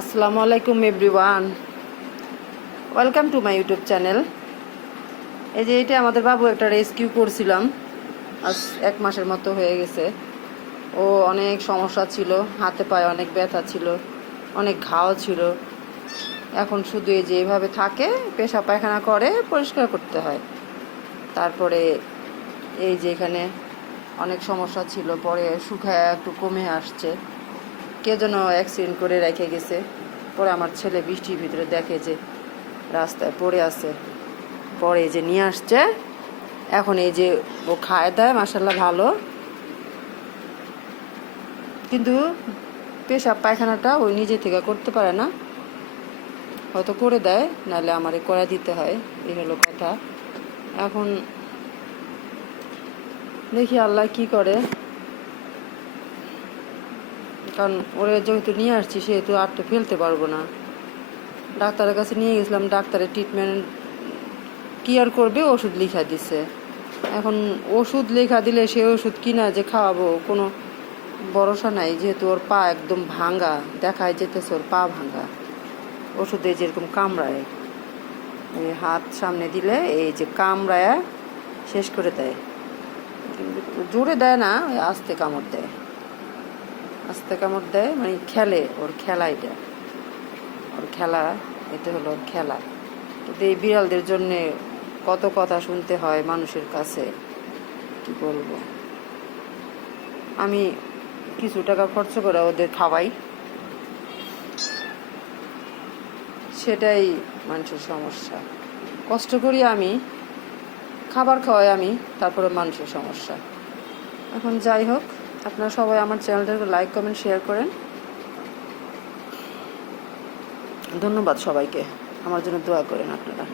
আসসালামু আলাইকুম everyone, welcome to my YouTube channel. এই যে এটা আমাদের বাবু একটা রেস্কিউ করছিলাম, আজ 1 মাসের মতো হয়ে গেছে। ও অনেক সমস্যা ছিল, হাতে পায়ে অনেক ব্যথা ছিল, অনেক ঘাও ছিল। এখন শুধু এই যে এইভাবে থাকে, পেশাব পায়খানা করে, পরিষ্কার করতে হয়। তারপরে এই যে এখানে অনেক সমস্যা ছিল, পরে শুকায় একটু কমে আসছে। কে যেন অ্যাক্সিডেন্ট করে রেখে গেছে। পরে আমার ছেলে বৃষ্টির ভিতরে দেখে যে রাস্তায় পড়ে আছে, পরে এই যে নিয়ে আসছে। এখন এই যে ও খায় দেয়, মাশাল্লাহ ভালো। কিন্তু পেশাব পায়খানাটা ওই নিজে থেকে করতে পারে না, হয়তো করে দেয়, নাহলে আমারে করে দিতে হয়। এই হলো কথা। এখন দেখি আল্লাহ কি করে, কারণ ওরে যেহেতু নিয়ে আসছি সেহেতু আর তো ফেলতে পারবো না। ডাক্তারের কাছে নিয়ে গেছিলাম, ডাক্তারের ট্রিটমেন্ট কি আর করবে, ওষুধ লিখা দিছে। এখন ওষুধ লেখা দিলে সে ওষুধ কিনা যে খাওয়াবো কোনো ভরসা নাই, যেহেতু ওর পা একদম ভাঙ্গা, দেখায় যেতেছে ওর পা ভাঙ্গা। ওষুধে যেরকম কামড়ায়, ওই হাত সামনে দিলে এই যে কামড়ায় শেষ করে দেয়। জোরে দেয় না, ওই আস্তে কামড় দেয়, আস্তে কামড় দেয়, মানে খেলে, ওর খেলা এটা, ওর খেলা, এটা হলো ওর খেলা। কিন্তু এই বিড়ালদের জন্যে কত কথা শুনতে হয় মানুষের কাছে, কি বলবো। আমি কিছু টাকা খরচ করে ওদের খাওয়াই, সেটাই মানুষের সমস্যা। কষ্ট করি আমি, খাবার খাওয়াই আমি, তারপরে মানুষের সমস্যা। এখন যাই হোক, আপনারা সবাই আমার চ্যানেলটাকে লাইক কমেন্ট শেয়ার করেন। ধন্যবাদ সবাইকে, আমার জন্য দোয়া করেন আপনারা।